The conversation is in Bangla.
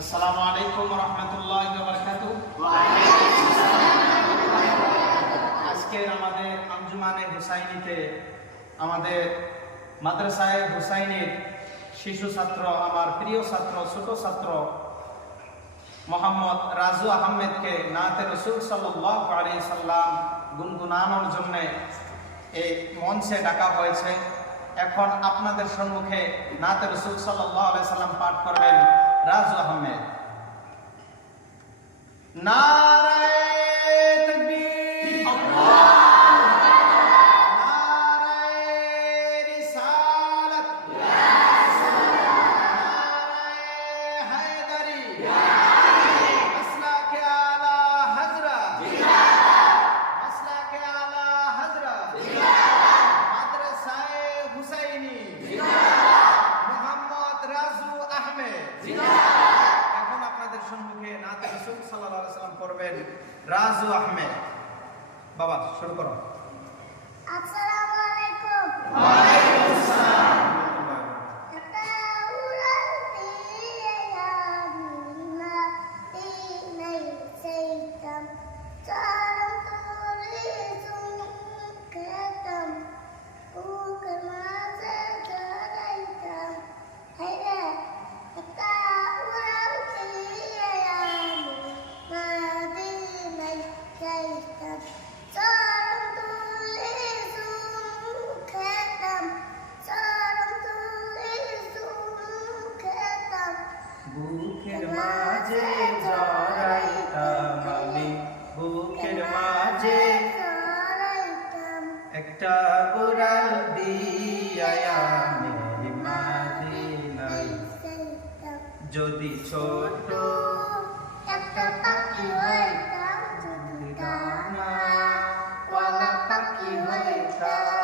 আসসালামু আলাইকুম ওয়া রাহমাতুল্লাহি ওয়া বারাকাতুহু। আজকের আমাদের আঞ্জুমানে হুসাইনিতে আমাদের মাদ্রাসায়ে হুসাইনির শিশু ছাত্র, আমার প্রিয় ছাত্র, ছোট ছাত্র মোহাম্মদ রাজু আহমেদকে নাতে রাসূল সাল্লাল্লাহু আলাইহি সাল্লাম গুনগুনানোর জন্য এই মঞ্চে ডাকা হয়েছে। এখন আপনাদের সম্মুখে নাতে রাসূল সাল্লাল্লাহু আলাইহি সাল্লাম পাঠ করবেন রাজু আহমেদ। নারায়ে তাকবীর, নারায়ে রিসালাত, নারায়ে হায়দারি, মাসলাকে আলা হযরত, মাসলাকে আলা হযরত, মাদ্রাসায়ে হুসাইনি, মোহাম্মদ রাজু আহমেদ। এখন আপনাদের সম্মুখে নাতে রাসূল সাল্লাল্লাহু আলাইহি সাল্লাম পড়বেন রাজু আহমেদ। বাবা শুরু করো। আসসালামু আলাইকুম। ওয়া আলাইকুম আসসালাম। বুকের মাঝে জড়াইতাম আমি, বুকের মাঝে একটা উড়াল দিয়া আমি মাদিনায়। যদি ছোট একটা পাখি হইতাম, যদি ডানা ওয়ালা পাখি হইতাম।